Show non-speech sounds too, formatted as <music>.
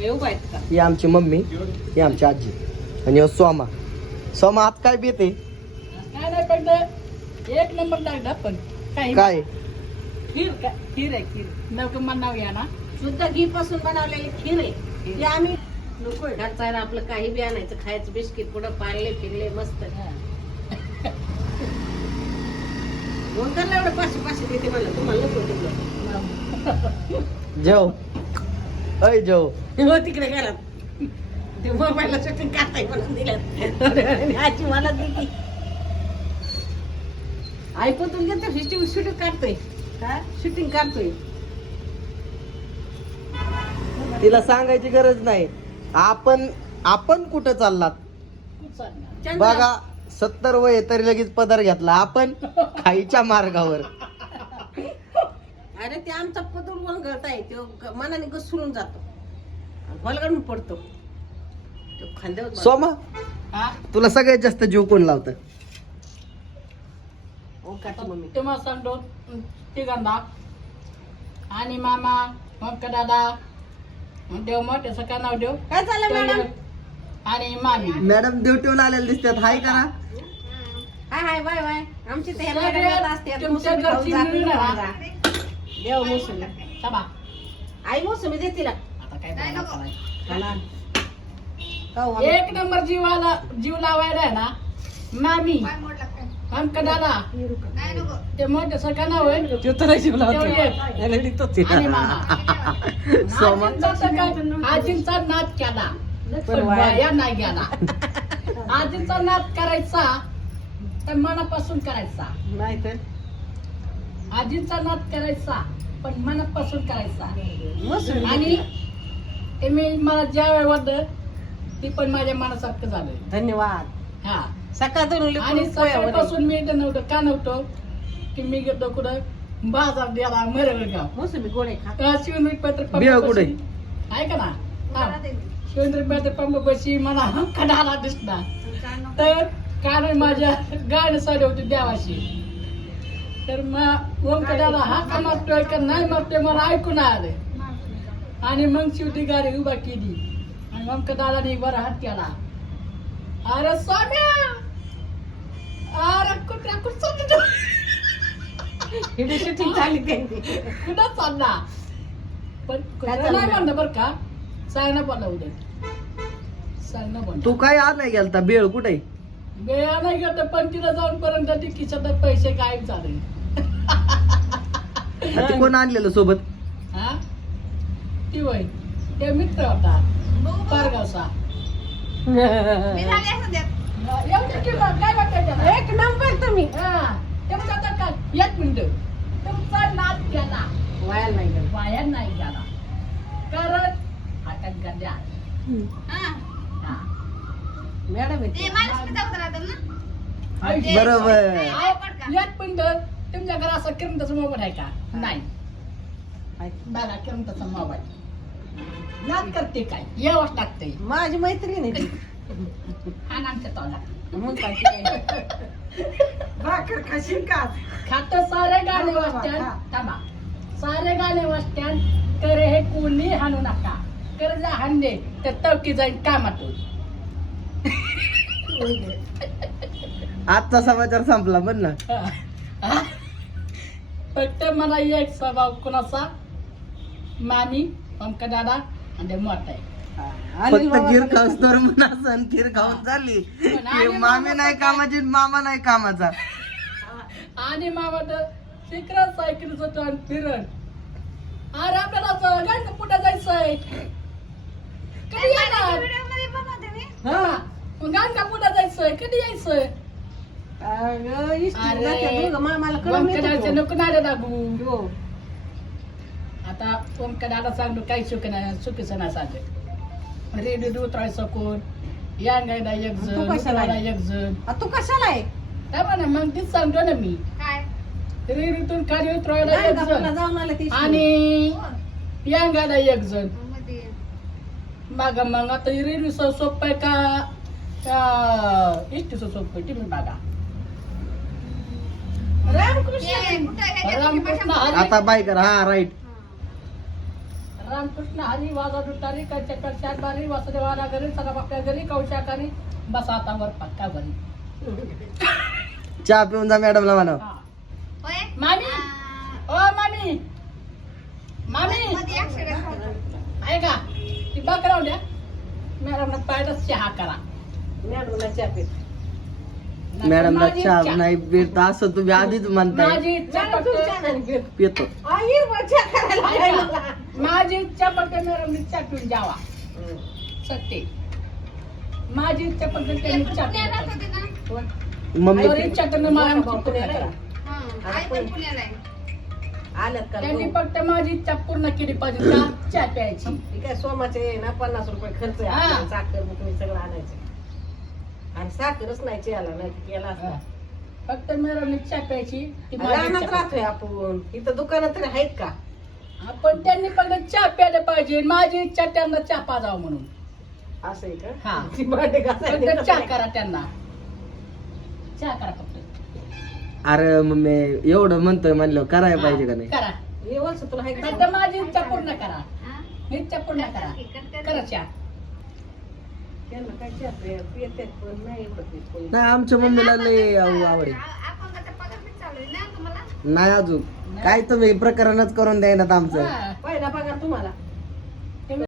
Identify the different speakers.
Speaker 1: ही आमची मम्मी ही आमची आजी आणि सोमा सोमा आत काय बेते
Speaker 2: काय नाही पण एक नंबर लागला पण काही
Speaker 1: काय?
Speaker 2: खीर का- खीर आहे खीर. नवकं मन नाव घ्या ना.
Speaker 3: शुद्ध घी पासून बनवलेली खीर आहे. ती आम्ही नको घरचा आहे. ना आपलं काही बी आणायचं खायचं बिस्किट पुढं पारले फिरले मस्त. करला एवढं पाचशे पाचशे देते मला तुम्हाला नको
Speaker 1: जेव. अय जेव
Speaker 3: हो तिकडे गेला. ते मोबाईलला शूटिंग काढताय म्हणून दिलं. आजी मला दिली. ऐकून तुला घेतो शूटिंग शूटिंग काढतोय. काय शूटिंग काढतोय.
Speaker 1: तिला सांगायची गरज नाही. आपण आपण कुठं चाललात? बघा सत्तर वय तरी लगेच पदर घेतला. आपण खाईच्या मार्गावर.
Speaker 3: अरे ते आमचा पदूर वंगळताय तो ग- मनाने घसरून जातो. आणि हलगडून पडतो. तो खांद्यावर.
Speaker 1: सोमा
Speaker 2: हा?
Speaker 1: तुला सगळ्यात जास्त जीव कोण लावतं?
Speaker 3: ओंकारची मम्मी?
Speaker 2: तुम्हाला सांगतो. तिघांदा. आणि मामा मग दादा देव मोठे सका नाव देव.
Speaker 3: काय चाललं मॅडम?
Speaker 2: आणि मामी.
Speaker 1: मॅडम ड्युटीवर आलेले दिसतात. हाय करा
Speaker 3: हाय हाय बाय बाय. आमची ते असते.
Speaker 2: तुमच्या घरची मिळून राहा.
Speaker 3: जा. देव मोसंबी
Speaker 2: सबा
Speaker 3: आई मोसंबी दे तिला.
Speaker 2: आता काय बोलायचं?
Speaker 3: खाना. खाऊ आम्ही.
Speaker 2: एक नंबर जीवाला जीव लावायला आहे ना मामी. आमका दादा ते मोठे सका नाव आहे. तेवढे एक. आणि मामा.
Speaker 1: सोमा
Speaker 2: आजींचा तर काय आजींचा नाद केला. पण
Speaker 3: वाया
Speaker 2: नाही गेला. आजींचा नाद करायचा तर मनापासून करायचा.
Speaker 3: नाही तर?
Speaker 2: आजींचा नाद करायचा पण मनापासून करायचा. आणि ते मी मला ज्या वेळेवर ती पण माझ्या मनासारखं झालं
Speaker 3: धन्यवाद.
Speaker 2: हा.
Speaker 3: सकाळतून
Speaker 2: आणि. सकाळपासून मी इथं नव्हतं का नव्हतं की मी गेलो कुठं? बाजार द्याला मरळगाव
Speaker 3: मोसंबी खा.
Speaker 2: शिवंद्री पत्र
Speaker 1: बिया कुठे?
Speaker 2: ऐका ना. शिवंद्री पत्र पंप बशी मला कडाला दिसला. तर कारण माझ्या गाणं चालू होती देवाशी तर मग ओम कडाला हा का मारतोय का नाही मारतोय मला ऐकून आलं आणि मग शेवटी गाडी उभा केली. आणि ओम कडाला बरा हात केला. अरे सोन्या अरे कुठल्या कुठं
Speaker 3: हिडी शूटिंग झाली
Speaker 2: कुठं चालला? पण कुठं
Speaker 3: चाललं?
Speaker 2: नाही म्हणलं बरं का. सांगणं पण उद्या सांगणं पण
Speaker 1: तू काय आज नाही गेलता? बेळ कुठे
Speaker 2: वेळा नाही गेलं पण तिला जाऊन पर्यंत ती खिशात पैसे गायब झाले
Speaker 1: ते कोण आणलेलं सोबत?
Speaker 2: हा? ती वय ते मित्र होता. पारगावचा. एवढं किंमत काय वाटतं त्याला?
Speaker 3: एक नंबर तुम्ही.
Speaker 2: हा ते म्हणतात आता काय एक मिनिट. तुमचा नाद गेला
Speaker 3: वायाला नाही गेलं.
Speaker 2: वाया नाही गेला. कारण हातात गद्या हा?
Speaker 3: मॅडम आहे
Speaker 1: बरोबर.
Speaker 2: एक मिनिट. तुमच्या घरात असा किरमताचा मोबाईल आहे का? नाही. बघा किरमताचा मोबाईल. नाद करते काय? येवच टाकते
Speaker 3: माझी मैत्रीण आहे ती.
Speaker 2: आणि आमच्या तोंडात.
Speaker 3: मग काय ती काय? भाकर खाशील का?
Speaker 2: खात. सारे गाणे
Speaker 3: बरोबर,
Speaker 2: वाचत्यान
Speaker 3: हा.
Speaker 2: थांबा. सारे गाणे वाचत्यान करे हे कोणी हाणू नका. कर्ज हाणले तर तवकी जाईल कामातून.
Speaker 1: आजचा समाचार संपला म्हण ना.
Speaker 2: फक्त मला एक स्वभाव कुणाचा? मामी पंक दादा आणि मोठा आहे.
Speaker 1: फक्त खीर खाऊस तर म्हणा सण खीर खाऊन हे मामी नाही कामाची मामा नाही कामाचा.
Speaker 2: आणि मामा तर शिकरत सायकल जातो आणि फिरत अरे आपल्याला पुढे जायचंय. कधी येणार? पुढे जायचंय कधी यायचंय
Speaker 3: अगं, इष्टीला
Speaker 2: अरे.
Speaker 3: जाते दोघं, मामाला कळून येतं
Speaker 2: पंकदाचं
Speaker 3: तो.
Speaker 2: नको नारे दाबू
Speaker 3: हो.
Speaker 2: आता सांगतो काही चुक नाही चुकीचं नाही सांगत रेडिओ उतरायचं कोण या गायला एक
Speaker 3: तू
Speaker 2: जण
Speaker 3: कशाला
Speaker 2: उतरायला
Speaker 3: आहे?
Speaker 2: एक जण
Speaker 3: आ, तू कशाला आहे
Speaker 2: काय म्हणा मग तीच सांगतो ना मी रेडिओतून खाली उतरायला एक जण
Speaker 3: पुन्हा जाऊन आले ती
Speaker 2: आणि यांगाला एक जण माग मग आता रेल्वे सोप आहे का इष्टीचं सोप तुम्ही बघा. रामकृष्ण हरी.
Speaker 1: आता बाय कर हा राईट
Speaker 2: रामकृष्ण हरी वाजा दुतारी कंच्या पेक्षा बारी वासुदेवाला घरी सदा बाप्या घरी कौशाकारी बसा आता वर पक्का घरी.
Speaker 1: चहा पिऊन जा मॅडमला म्हणा.
Speaker 2: हा. मामी? ओ मामी. मामी. आहे. का? ती बकरा द्या. मॅडमला पाहिजे चहा करा.
Speaker 3: मॅडमला चहा
Speaker 1: नाही भेटत असं तुम्ही आधीच म्हणताय
Speaker 2: माझी इच्छा
Speaker 3: मॅडम तू चहा
Speaker 2: फक्त
Speaker 3: पीत. आई, मग चहा करायला.
Speaker 2: माझी इच्छा फक्त चहा पिऊन
Speaker 3: हम्म.
Speaker 2: सत्य माझी इच्छा फक्त त्यांनी चहा पिऊन द्यावा.
Speaker 1: मम्मी
Speaker 2: और इच्छा तर मला आमची पूर्ण करा.
Speaker 3: आल्यात का
Speaker 2: त्यांनी? फक्त माझी इच्छा पूर्ण केली पाहिजे <coughs> का चहा प्यायची
Speaker 3: काय सोमाचे ना पन्नास रुपये खर्च आहे
Speaker 2: हा.
Speaker 3: आपल्याला साखर बुकणी सगळं आणायचं आणि साखरच नाही चहाला नाही तर केला असता.
Speaker 2: फक्त चहा प्यायची ती
Speaker 3: रानात. राहतोय आपण. इथं दुकानात तरी आहेत का?
Speaker 2: आपण त्यांनी फक्त चहा प्यायला पाहिजे. माझी इच्छा त्यांना चहा पाजावं म्हणून.
Speaker 3: असं आहे
Speaker 2: हा.
Speaker 3: का ती भांडे घासायला
Speaker 2: फक्त चहा. करा त्यांना. चहा करा फक्त.
Speaker 1: अरे मम्मी एवढं म्हणतोय म्हणलं करायला पाहिजे का नाही?
Speaker 2: करा.
Speaker 3: हे तुला आहे
Speaker 2: माझी इच्छा पूर्ण करा. इच्छा पूर्ण करा. करा चहा
Speaker 3: त्यांना काय चहा पिय- पितात पण नाही
Speaker 1: आमच्या मम्मीला लय आव- आवडेल नाही अजून. काय तुम्ही प्रकरणच करून द्यायनात आमचं.
Speaker 3: पहिला पगार तुम्हाला.